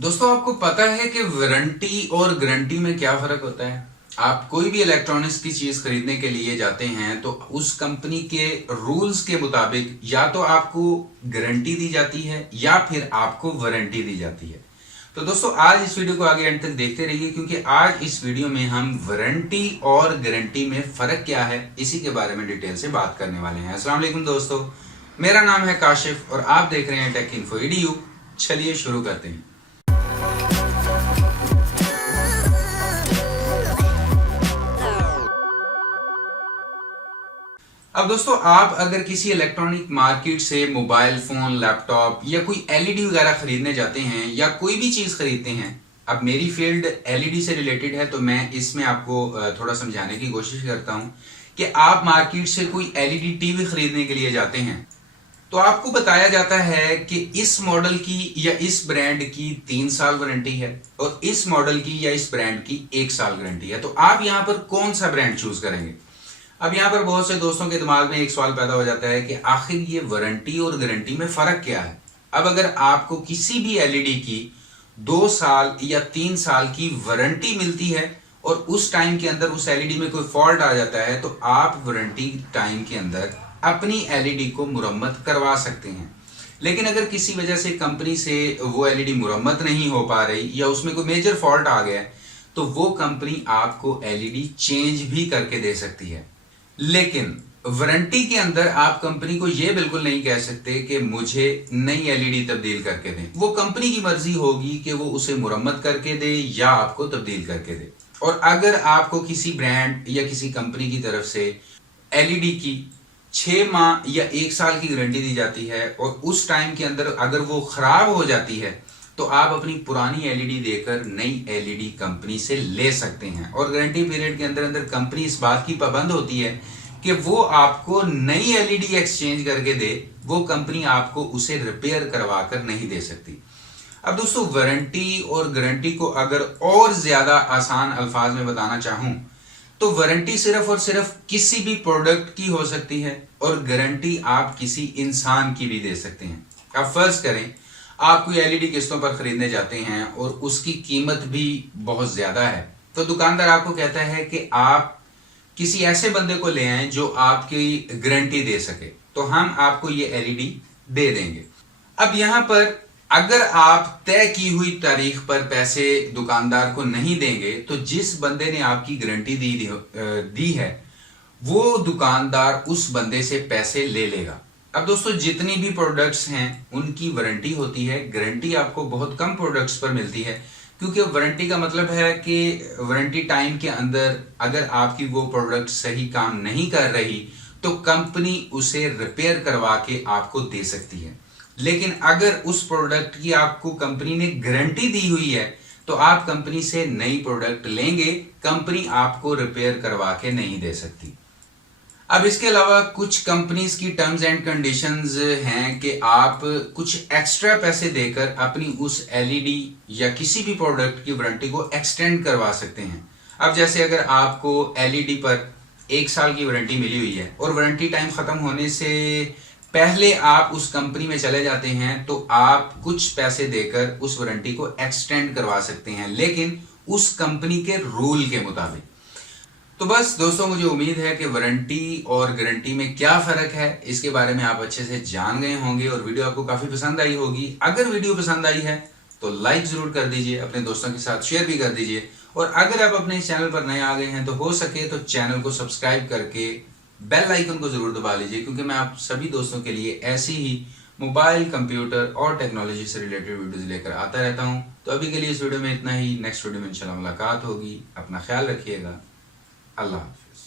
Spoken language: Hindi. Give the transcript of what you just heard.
दोस्तों, आपको पता है कि वारंटी और गारंटी में क्या फर्क होता है। आप कोई भी इलेक्ट्रॉनिक्स की चीज खरीदने के लिए जाते हैं तो उस कंपनी के रूल्स के मुताबिक या तो आपको गारंटी दी जाती है या फिर आपको वारंटी दी जाती है। तो दोस्तों, आज इस वीडियो को आगे एंड तक देखते रहिए, क्योंकि आज इस वीडियो में हम वारंटी और गारंटी में फर्क क्या है इसी के बारे में डिटेल से बात करने वाले हैं। अस्सलाम वालेकुम दोस्तों, मेरा नाम है काशिफ और आप देख रहे हैं टेक इन्फो EDU। चलिए शुरू करते हैं। अब दोस्तों, आप अगर किसी इलेक्ट्रॉनिक मार्केट से मोबाइल फोन, लैपटॉप या कोई LED वगैरह खरीदने जाते हैं या कोई भी चीज खरीदते हैं। अब मेरी फील्ड LED से रिलेटेड है तो मैं इसमें आपको थोड़ा समझाने की कोशिश करता हूं कि आप मार्केट से कोई LED टीवी खरीदने के लिए जाते हैं तो आपको बताया जाता है कि इस मॉडल की या इस ब्रांड की 3 साल वारंटी है और इस मॉडल की या इस ब्रांड की 1 साल गारंटी है। तो आप यहां पर कौन सा ब्रांड चूज करेंगे। अब यहाँ पर बहुत से दोस्तों के दिमाग में एक सवाल पैदा हो जाता है कि आखिर ये वारंटी और गारंटी में फर्क क्या है। अब अगर आपको किसी भी LED की 2 साल या 3 साल की वारंटी मिलती है और उस टाइम के अंदर उस LED में कोई फॉल्ट आ जाता है तो आप वारंटी टाइम के अंदर अपनी LED को मुरम्मत करवा सकते हैं। लेकिन अगर किसी वजह से कंपनी से वो LED मुरम्मत नहीं हो पा रही या उसमें कोई मेजर फॉल्ट आ गया तो वो कंपनी आपको LED चेंज भी करके दे सकती है। लेकिन वारंटी के अंदर आप कंपनी को यह बिल्कुल नहीं कह सकते कि मुझे नई LED तब्दील करके दें। वो कंपनी की मर्जी होगी कि वो उसे मुरम्मत करके दे या आपको तब्दील करके दे। और अगर आपको किसी ब्रांड या किसी कंपनी की तरफ से LED की 6 माह या 1 साल की गारंटी दी जाती है और उस टाइम के अंदर अगर वो खराब हो जाती है तो आप अपनी पुरानी LED देकर नई LED कंपनी से ले सकते हैं। और गारंटी पीरियड के अंदर अंदर कंपनी इस बात की पाबंद होती है कि वो आपको नई LED एक्सचेंज करके दे, वो कंपनी आपको उसे रिपेयर करवा कर नहीं दे सकती। अब दोस्तों, वारंटी और गारंटी को अगर और ज्यादा आसान अल्फाज में बताना चाहूं तो वारंटी सिर्फ और सिर्फ किसी भी प्रोडक्ट की हो सकती है और गारंटी आप किसी इंसान की भी दे सकते हैं। अब फर्ज करें आप कोई LED किस्तों पर खरीदने जाते हैं और उसकी कीमत भी बहुत ज्यादा है तो दुकानदार आपको कहता है कि आप किसी ऐसे बंदे को ले आए जो आपकी गारंटी दे सके, तो हम आपको ये LED दे देंगे। अब यहां पर अगर आप तय की हुई तारीख पर पैसे दुकानदार को नहीं देंगे तो जिस बंदे ने आपकी गारंटी दी है वो दुकानदार उस बंदे से पैसे ले लेगा। अब दोस्तों, जितनी भी प्रोडक्ट्स हैं उनकी वारंटी होती है। गारंटी आपको बहुत कम प्रोडक्ट्स पर मिलती है, क्योंकि वारंटी का मतलब है कि वारंटी टाइम के अंदर अगर आपकी वो प्रोडक्ट सही काम नहीं कर रही तो कंपनी उसे रिपेयर करवा के आपको दे सकती है। लेकिन अगर उस प्रोडक्ट की आपको कंपनी ने गारंटी दी हुई है तो आप कंपनी से नई प्रोडक्ट लेंगे, कंपनी आपको रिपेयर करवा के नहीं दे सकती। अब इसके अलावा कुछ कंपनीज की टर्म्स एंड कंडीशंस हैं कि आप कुछ एक्स्ट्रा पैसे देकर अपनी उस LED या किसी भी प्रोडक्ट की वारंटी को एक्सटेंड करवा सकते हैं। अब जैसे अगर आपको LED पर 1 साल की वारंटी मिली हुई है और वारंटी टाइम खत्म होने से पहले आप उस कंपनी में चले जाते हैं तो आप कुछ पैसे देकर उस वारंटी को एक्सटेंड करवा सकते हैं, लेकिन उस कंपनी के रूल के मुताबिक। तो बस दोस्तों, मुझे उम्मीद है कि वारंटी और गारंटी में क्या फर्क है इसके बारे में आप अच्छे से जान गए होंगे और वीडियो आपको काफी पसंद आई होगी। अगर वीडियो पसंद आई है तो लाइक जरूर कर दीजिए, अपने दोस्तों के साथ शेयर भी कर दीजिए। और अगर आप अपने चैनल पर नए आ गए हैं तो हो सके तो चैनल को सब्सक्राइब करके बेल आइकन को जरूर दबा लीजिए, क्योंकि मैं आप सभी दोस्तों के लिए ऐसी ही मोबाइल, कंप्यूटर और टेक्नोलॉजी से रिलेटेड वीडियोस लेकर आता रहता हूं। तो अभी के लिए इस वीडियो में इतना ही। नेक्स्ट वीडियो में इंशाल्लाह मुलाकात होगी। अपना ख्याल रखिएगा। अल्लाह हाफिज।